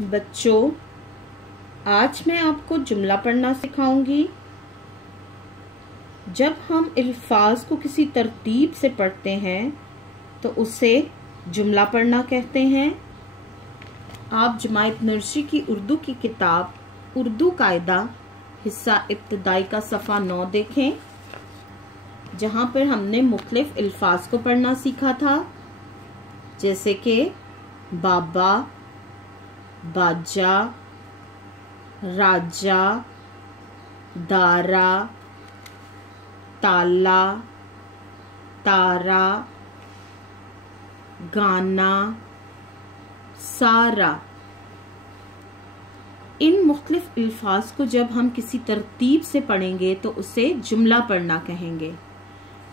बच्चों, आज मैं आपको जुमला पढ़ना सिखाऊंगी। जब हम अल्फाज को किसी तरतीब से पढ़ते हैं तो उसे जुमला पढ़ना कहते हैं। आप जमायत नर्सरी की उर्दू की किताब उर्दू कायदा हिस्सा इब्तदाई का सफ़ा 9 देखें, जहाँ पर हमने मुख्तलिफ अल्फाज को पढ़ना सीखा था, जैसे कि बाबा, बाजा, राजा, दारा, ताला, तारा, गाना, सारा। इन मुख्तलिफ अल्फाज को जब हम किसी तरतीब से पढ़ेंगे तो उसे जुमला पढ़ना कहेंगे।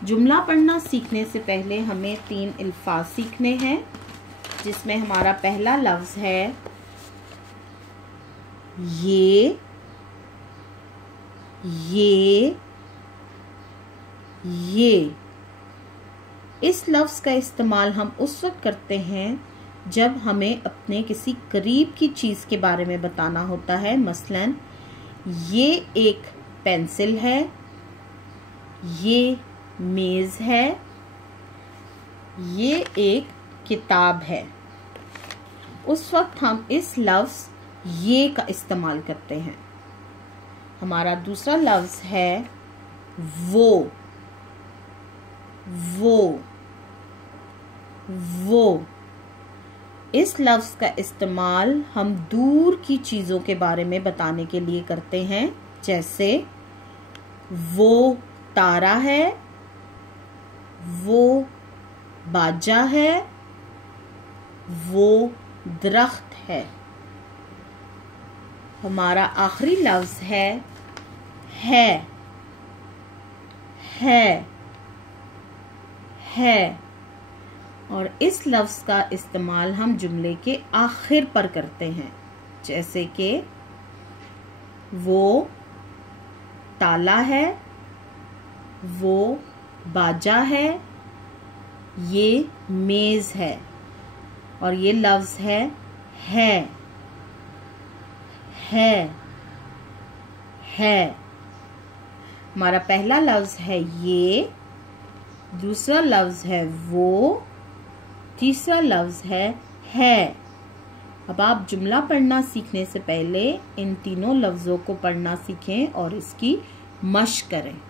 जुमला पढ़ना सीखने से पहले हमें 3 अल्फाज सीखने हैं, जिसमें हमारा पहला लफ्ज़ है ये, ये, ये। इस लफ्ज़ का इस्तेमाल हम उस वक्त करते हैं जब हमें अपने किसी करीब की चीज़ के बारे में बताना होता है। मसलन, ये एक पेंसिल है, ये मेज़ है, ये एक किताब है। उस वक्त हम इस लफ्ज़ ये का इस्तेमाल करते हैं। हमारा दूसरा लफ्ज़ है वो, वो, वो। इस लफ्ज़ का इस्तेमाल हम दूर की चीज़ों के बारे में बताने के लिए करते हैं, जैसे वो तारा है, वो बाजा है, वो दरख्त है। हमारा आखिरी लफ्ज़ है है, है। और इस लफ्ज़ का इस्तेमाल हम जुमले के आखिर पर करते हैं, जैसे कि वो ताला है, वो बाजा है, ये मेज़ है। और ये लफ्ज़ है है, है। हमारा पहला लफ्ज़ है ये, दूसरा लफ्ज़ है वो, तीसरा लफ्ज़ है। अब आप जुमला पढ़ना सीखने से पहले इन तीनों लफ्ज़ों को पढ़ना सीखें और इसकी मश्क करें।